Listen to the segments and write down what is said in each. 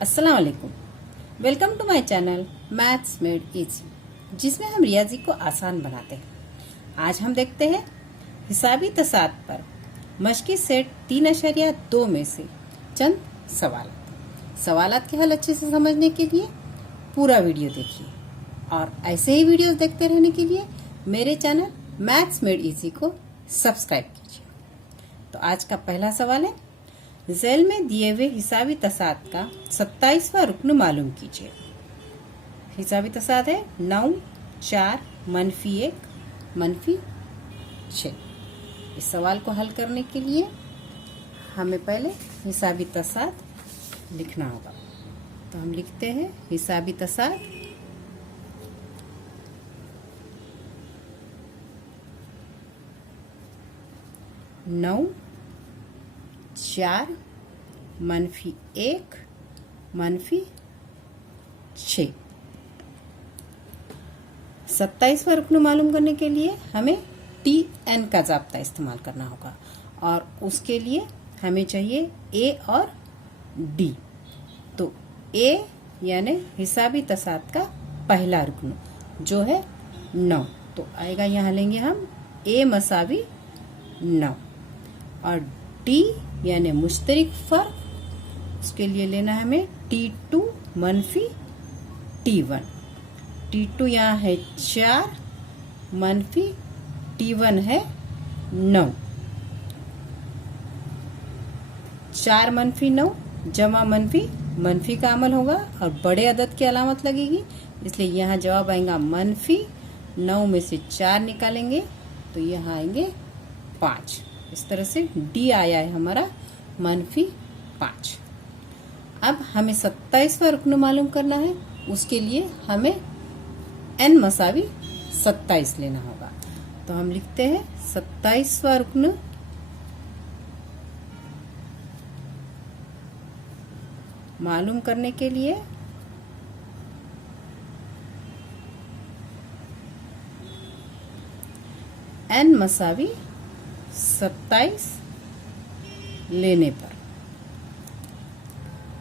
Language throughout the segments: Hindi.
अस्सलाम वालेकुम। Welcome to my channel maths made easy, जिसमें हम रियाजी को आसान बनाते हैं। आज हम देखते हैं हिसाबी तसाद पर मश्की सेट 3.2 में से चंद सवालात के हल अच्छे से समझने के लिए पूरा वीडियो देखिए और ऐसे ही वीडियोस देखते रहने के लिए मेरे चैनल मैथ्स मेड इजी को सब्सक्राइब कीजिए। तो आज का पहला सवाल है, ज़ैल में दिए हुए हिसाबी तसाद का 27वां रुक्न मालूम कीजिए। हिसाबी तसाद है 9, 4, -1, -6। इस सवाल को हल करने के लिए हमें पहले हिसाबी तसाद लिखना होगा। तो हम लिखते हैं हिसाबी तसाद 9, 4, -1, -6। 27वां रुकन मालूम करने के लिए हमें TN का ज़ाब्ता इस्तेमाल करना होगा और उसके लिए हमें चाहिए A और D। तो A यानी हिसाबी तसाद का पहला रुकन जो है 9, तो आएगा, यहाँ लेंगे हम A मसावी 9 और D यानी मुश्तरिक फर्क, उसके लिए लेना है हमें T2 - T1। T2 यहाँ है 4 - T1 है 9। 4 - 9 जमा मनफी का अमल होगा और बड़े अदद की अलामत लगेगी, इसलिए यहाँ जवाब आएगा -9 में से 4 निकालेंगे तो यहाँ आएंगे 5। इस तरह से D आया है हमारा -5। अब हमें 27वां रुकन मालूम करना है, उसके लिए हमें N मसावी 27 लेना होगा। तो हम लिखते हैं 27वां रुकन मालूम करने के लिए N मसावी 27 लेने पर,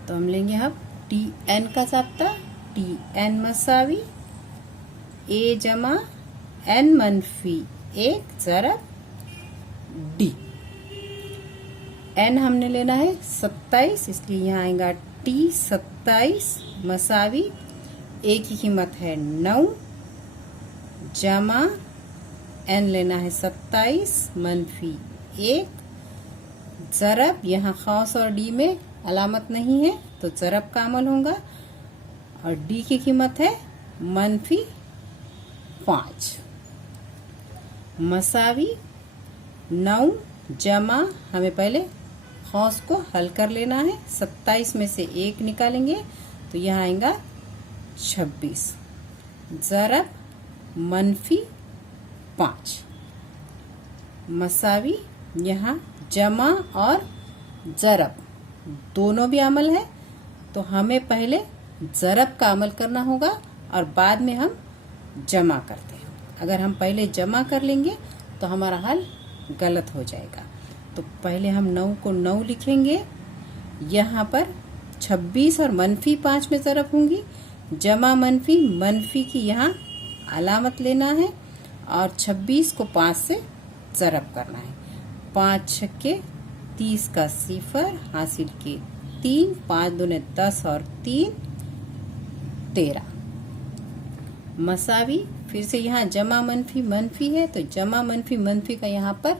तो हम लेंगे अब TN का ज़ाब्ता। TN मसावी A जमा N -1 ज़रब D। N हमने लेना है 27, इसलिए यहाँ आएगा T 27 मसावी A की कीमत है 9 जमा N लेना है 27 -1 ज़रब, यहाँ खास और D में अलामत नहीं है तो ज़रब का अमल होगा और D की कीमत है -5 मसावी 9 जमा, हमें पहले खौस को हल कर लेना है। 27 में से 1 निकालेंगे तो यहाँ आएगा 26 ज़रब -5 मसावी, यहाँ जमा और ज़रब दोनों भी अमल है, तो हमें पहले ज़रब का अमल करना होगा और बाद में हम जमा करते हैं। अगर हम पहले जमा कर लेंगे तो हमारा हल गलत हो जाएगा। तो पहले हम 9 को 9 लिखेंगे, यहाँ पर 26 और -5 में ज़रब होंगी, जमा मनफी की यहाँ अलामत लेना है और 26 को 5 से ज़रब करना है। 5 छक्के 30 का 0 हासिल के 3, 5 दूने 10 और 3 13 मसावी, फिर से यहाँ जमा मनफी है तो जमा मनफी का यहाँ पर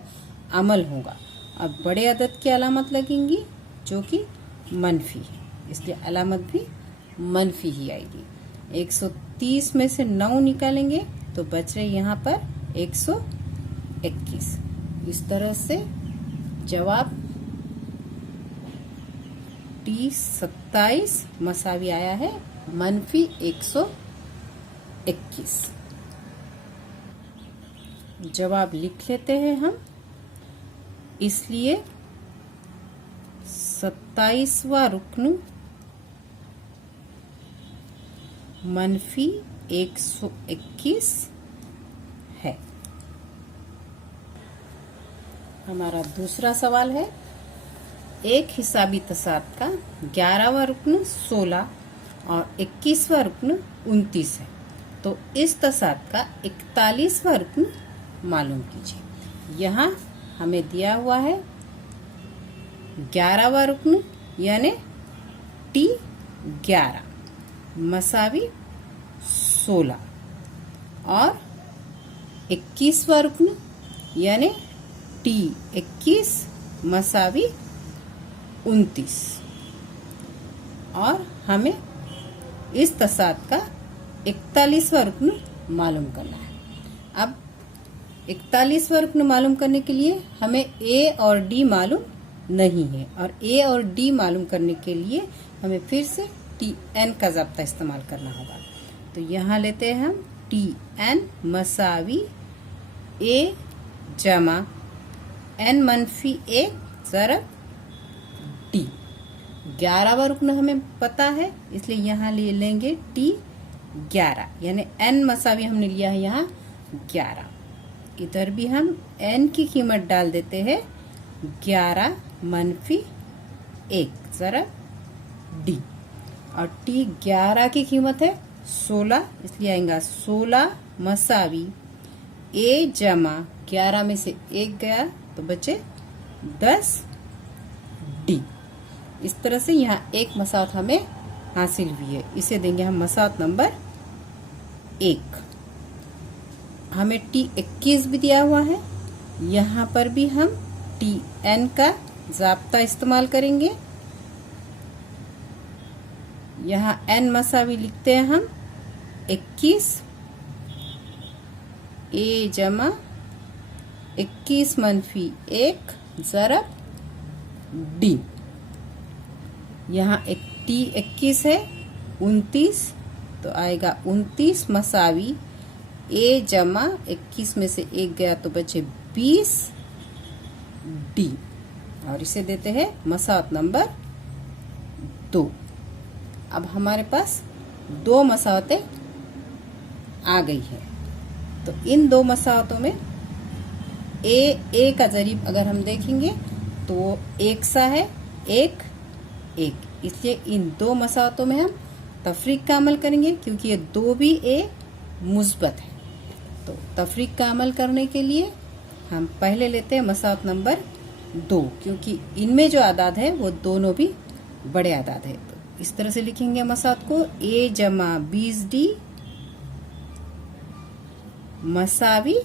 अमल होगा। अब बड़े अदद की अलामत लगेंगी जो कि मनफी है, इसलिए अलामत भी मनफी ही आएगी। 130 में से 9 निकालेंगे तो बच रहे यहाँ पर 121। इस तरह से जवाब T 27 मसावी आया है -121। जवाब लिख लेते हैं हम, इसलिए 27वां रुकन -121 है। हमारा दूसरा सवाल है, एक हिसाबी तसात का 11वां रुकन 16 और 21वां रुकन 29 है, तो इस तसात का 41वां रुकन मालूम कीजिए। यहाँ हमें दिया हुआ है 11वां रुकन यानी T11 मसावी 16 और 21वां रुकन यानी T21 मसावी 29 और हमें इस तसात का 41वां रुकन मालूम करना है। अब 41वां रुकन मालूम करने के लिए हमें A और D मालूम नहीं है, और A और D मालूम करने के लिए हमें फिर से TN का ज़ाब्ता इस्तेमाल करना होगा। तो यहाँ लेते हैं हम TN मसावी A जमा N मनफी 1 ज़रब D। 11वां रुकन हमें पता है, इसलिए यहाँ ले लेंगे T11 यानी N मसावी हमने लिया है यहाँ 11। इधर भी हम N की कीमत डाल देते हैं 11 मनफी 1 ज़रब D, और T11 की कीमत है 16, इसलिए आएगा 16 मसावी A जमा 11 में से 1 गया तो बचे 10 D। इस तरह से यहाँ एक मसावत हमें हासिल हुई है, इसे देंगे हम मसावत नंबर 1। हमें T21 भी दिया हुआ है, यहाँ पर भी हम TN का ज़ाब्ता इस्तेमाल करेंगे। यहाँ N मसावी लिखते हैं हम 21 A जमा 21 मनफी 1 ज़रब D। यहाँ एक T21 है 29, तो आएगा 29 मसावी A जमा 21 में से 1 गया तो बचे 20 D, और इसे देते हैं मसावत नंबर 2। अब हमारे पास 2 मसावतें आ गई है, तो इन 2 मसावतों में A का ज़रीब अगर हम देखेंगे तो एक सा है 1 1, इसलिए इन 2 मसावतों में हम तफरीक का अमल करेंगे, क्योंकि ये 2 भी A मुस्बत है। तो तफरीक का अमल करने के लिए हम पहले लेते हैं मसावत नंबर 2, क्योंकि इनमें जो आदाद है वो दोनों भी बड़े आदाद है। तो इस तरह से लिखेंगे मसावत को A जमा 20D मसावी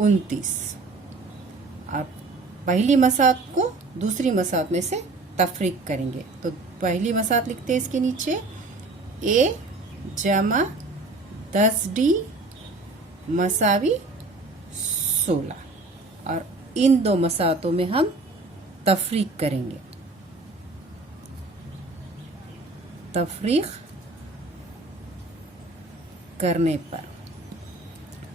29, और पहली मसावत को दूसरी मसावत में से तफरीक करेंगे। तो पहली मसावत लिखते हैं इसके नीचे A जमा 10D मसावी 16, और इन 2 मसावतों में हम तफरीक करेंगे। तफरीक करने पर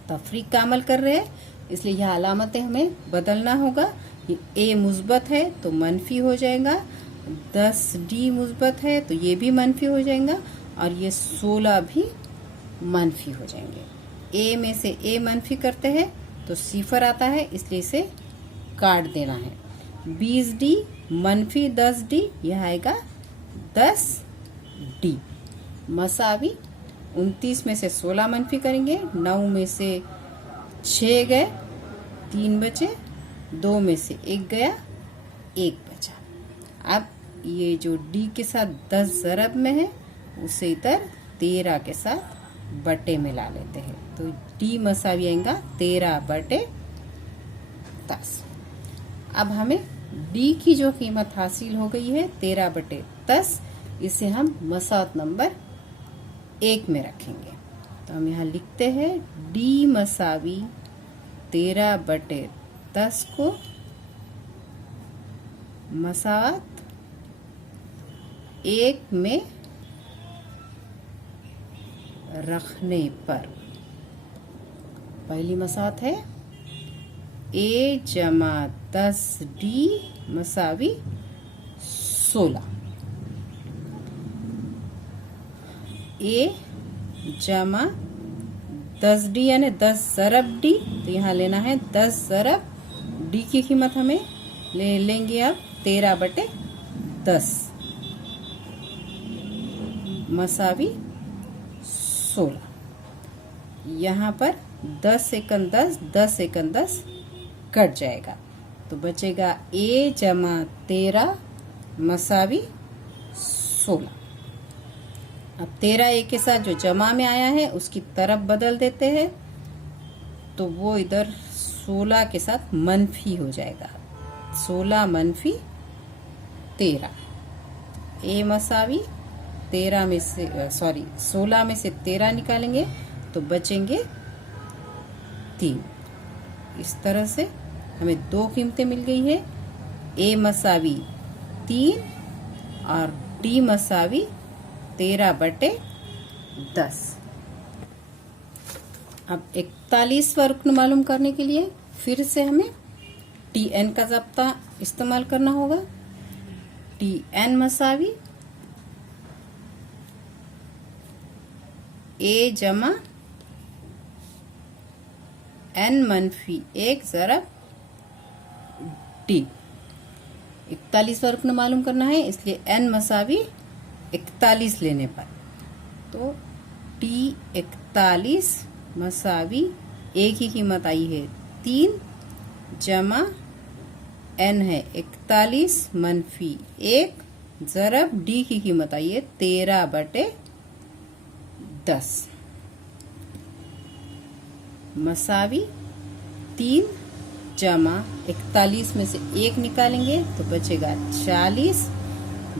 तफरीक का अमल कर रहे हैं, इसलिए यह अलामतें हमें बदलना होगा। ये A मुस्बत है तो मनफी हो जाएगा, 10D मुस्बत है तो ये भी मनफी हो जाएगा, और ये 16 भी मनफी हो जाएंगे। A में से A मनफी करते हैं तो सिफर आता है, इसलिए इसे काट देना है। 20D मनफी 10D, यह आएगा 10D मसावी 29 में से 16 मनफी करेंगे, 9 में से 6 गए 3 बचे, 2 में से 1 गया 1 बचा। अब ये जो D के साथ 10 ज़रब में है उसे इधर 13 के साथ बटे में ला लेते हैं, तो D मसावी आएगा 13/10। अब हमें D की जो कीमत हासिल हो गई है 13/10, इसे हम मसावत नंबर 1 में रखेंगे। तो हम यहाँ लिखते हैं D मसावी 13/10 को मसावत 1 में रखने पर पहली मसावत है A जमा 10D मसावी 16, A जमा 10D यानी 10 ज़रब D, तो यहाँ लेना है 10 ज़रब D की कीमत हमें ले लेंगे अब 13/10। 10 मसावी 16। यहाँ पर 10 सेकंड 10, 10 सेकंड 10 कट जाएगा, तो बचेगा a जमा 13 मसावी 16। अब 13 a के साथ जो जमा में आया है उसकी तरफ बदल देते हैं, तो वो इधर 16 के साथ मनफी हो जाएगा। 16 मनफी 13, a मसावी 13 में से 16 में से 13 निकालेंगे तो बचेंगे 3। इस तरह से हमें 2 कीमतें मिल गई है, a मसावी 3 और d मसावी 13/10। अब 41वां रुकन मालूम करने के लिए फिर से हमें tn का ज़ब्ता इस्तेमाल करना होगा। tn मसावी a जमा n मनफी 1 ज़रब d। 41वां रुकन मालूम करना है, इसलिए n मसावी 41 लेने पर, तो t 41 मसावी a की कीमत आई है 3 जमा n है 41 मनफी 1 ज़रब d की कीमत आई है 13/10 मसावी 3 जमा 41 में से 1 निकालेंगे तो बचेगा 40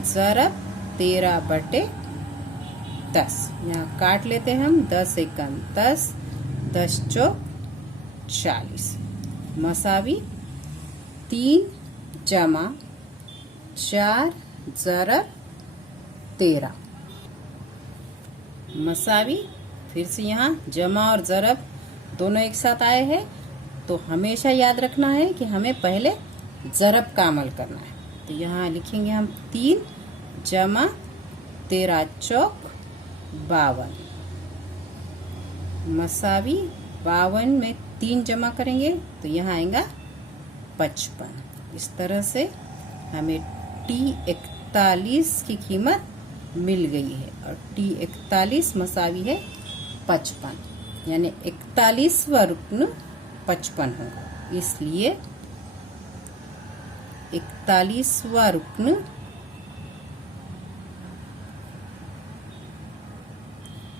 ज़रब 13/10। यहाँ काट लेते हैं हम, 10 एकम 10, 10 चौक 40 मसावी 3 जमा 4 ज़रब 13 मसावी, फिर से यहाँ जमा और ज़रब दोनों एक साथ आए हैं, तो हमेशा याद रखना है कि हमें पहले ज़रब का अमल करना है। तो यहाँ लिखेंगे हम 3 जमा 13 चौक 52 मसावी 52 में 3 जमा करेंगे तो यहाँ आएगा 55। इस तरह से हमें t41 की कीमत मिल गई है और t41 मसावी है 55, यानी 41वां रुकन 55 होगा। इसलिए 41वां रुकन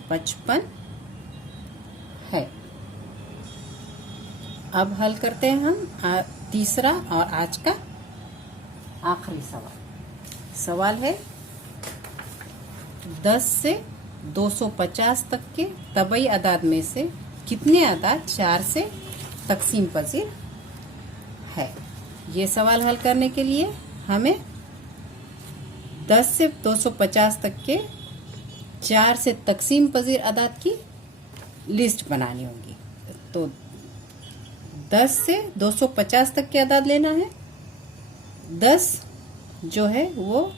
55 है। अब हल करते हैं हम तीसरा और आज का आखिरी सवाल। सवाल है 10 से 250 तक के तबई अदाद में से कितने अदाद 4 से तकसीम पजीर है। ये सवाल हल करने के लिए हमें 10 से 250 तक के 4 से तकसीम पजीर अदाद की लिस्ट बनानी होगी। तो 10 से 250 तक के अदाद लेना है। 10 जो है वो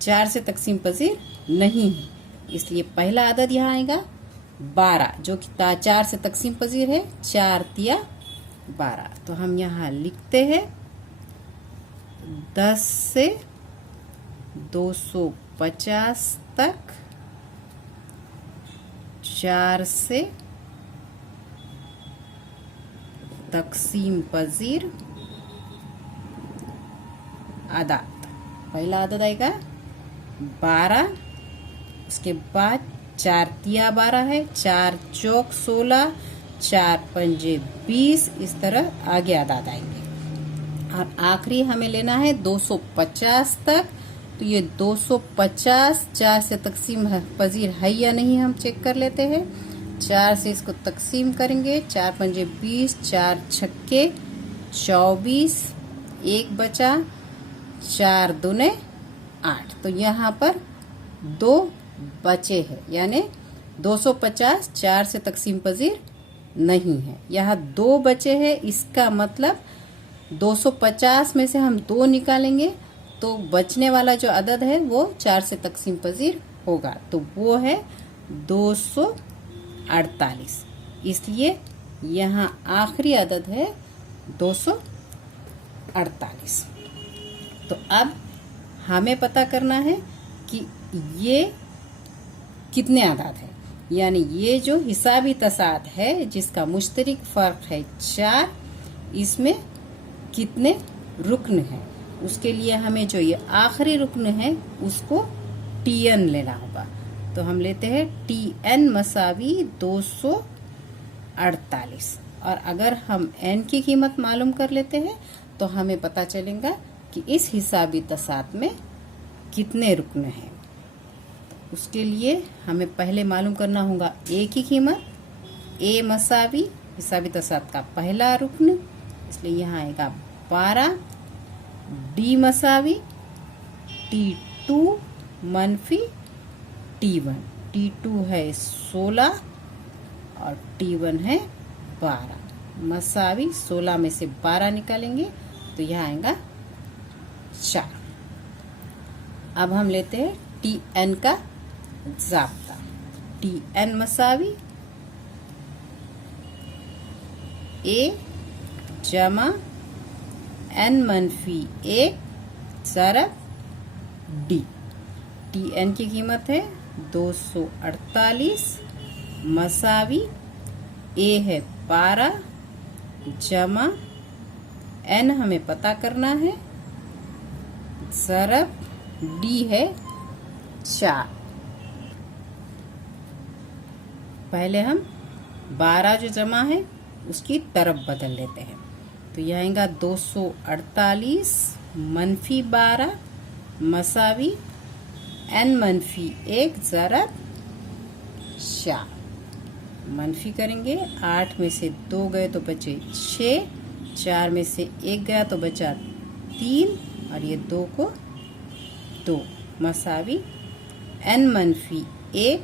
4 से तकसीम पजीर नहीं है, इसलिए पहला अदद यहाँ आएगा 12, जो कि 4 से तकसीम पजीर है। 4 तिया 12। तो हम यहाँ लिखते हैं 10 से 250 तक 4 से तकसीम पजीर अदाद। पहला अदद आएगा 12, उसके बाद 4 तिया 12 है, 4 चौक 16, 4 पंजे 20, इस तरह आगे अदाद आएंगे। और आखिरी हमें लेना है 250 तक। तो ये 250 4 से तकसीम पजीर है या नहीं हम चेक कर लेते हैं। 4 से इसको तकसीम करेंगे, 4 पंजे 20, 4 छक्के 24, 1 बचा, 4 दूने 8। तो यहाँ पर 2 बचे हैं, यानी 250 4 से तकसीम पजीर नहीं है। यहाँ 2 बचे हैं, इसका मतलब 250 में से हम 2 निकालेंगे तो बचने वाला जो अदद है वो 4 से तकसीम पजीर होगा, तो वो है 248। इसलिए यहाँ आखिरी अदद है 248। तो अब हमें पता करना है कि ये कितने आदाद है, यानी ये जो हिसाबी तसाद है जिसका मुश्तरक फ़र्क है 4, इसमें कितने रुकन हैं। उसके लिए हमें जो ये आखिरी रुकन है उसको Tn लेना होगा। तो हम लेते हैं Tn मसावी 248, और अगर हम n की कीमत मालूम कर लेते हैं तो हमें पता चलेगा कि इस हिसाबी तसाद में कितने रुकन हैं। उसके लिए हमें पहले मालूम करना होगा a की कीमत। a मसावी हिसाबी तसाद का पहला रुकन, इसलिए यहाँ आएगा 12। d मसावी T2 मनफी T1। T2 है 16 और T1 है 12। मसावी 16 में से 12 निकालेंगे तो यह आएगा 4। अब हम लेते हैं Tn का ज़ाब्ता। Tn मसावी A जमा n मनफी 1 ज़रब D। Tn की कीमत है 248 मसावी A है 12 जमा n हमें पता करना है ज़रब D है 4। पहले हम 12 जो जमा है उसकी तरफ बदल लेते हैं, तो यह आएगा 248 मनफी 12 मसावी n मनफी 1 ज़रब 4। मनफी करेंगे, 8 में से 2 गए तो बचे 6, 4 में से 1 गया तो बचा 3, और ये 2 को 2 मसावी n मनफी 1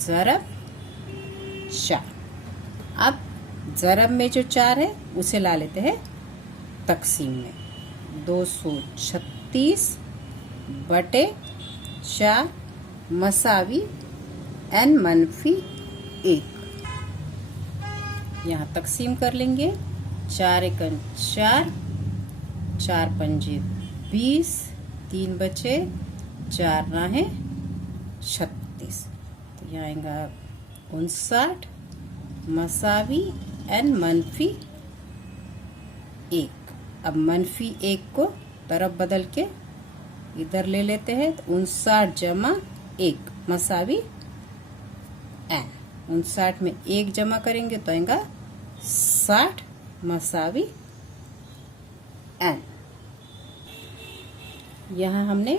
ज़रब 4। अब ज़रब में जो 4 है उसे ला लेते हैं तकसीम में। 236 बटे 4 मसावी n मनफी 1। यहाँ तकसीम कर लेंगे। 4 एकन 4, 4 पंजे 20, 3 बचे, 4 राहें 36, तो यहाँ आएगा 59 मसावी n मनफी 1। अब मनफी 1 को तरफ बदल के इधर ले लेते हैं, तो 59 जमा 1 मसावी n। 59 में 1 जमा करेंगे तो आएगा 60 मसावी n। यहाँ हमने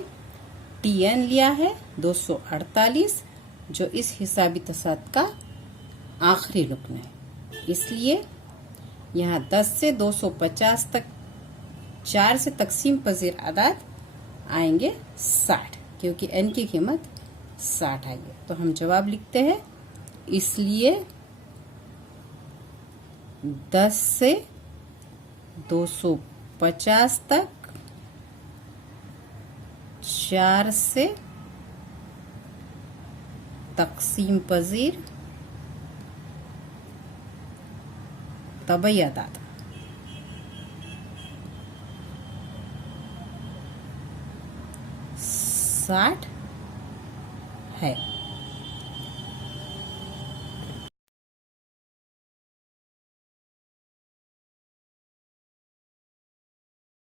Tn लिया है 248, जो इस हिसाबी तसाद का आखिरी रुकन है। इसलिए यहाँ 10 से 250 तक 4 से तकसीम पजीर आदाद आएंगे 60, क्योंकि n की कीमत 60 आई है। तो हम जवाब लिखते हैं, इसलिए 10 से 250 तक 4 से तकसीम पजीर तबई आदाद 60 है।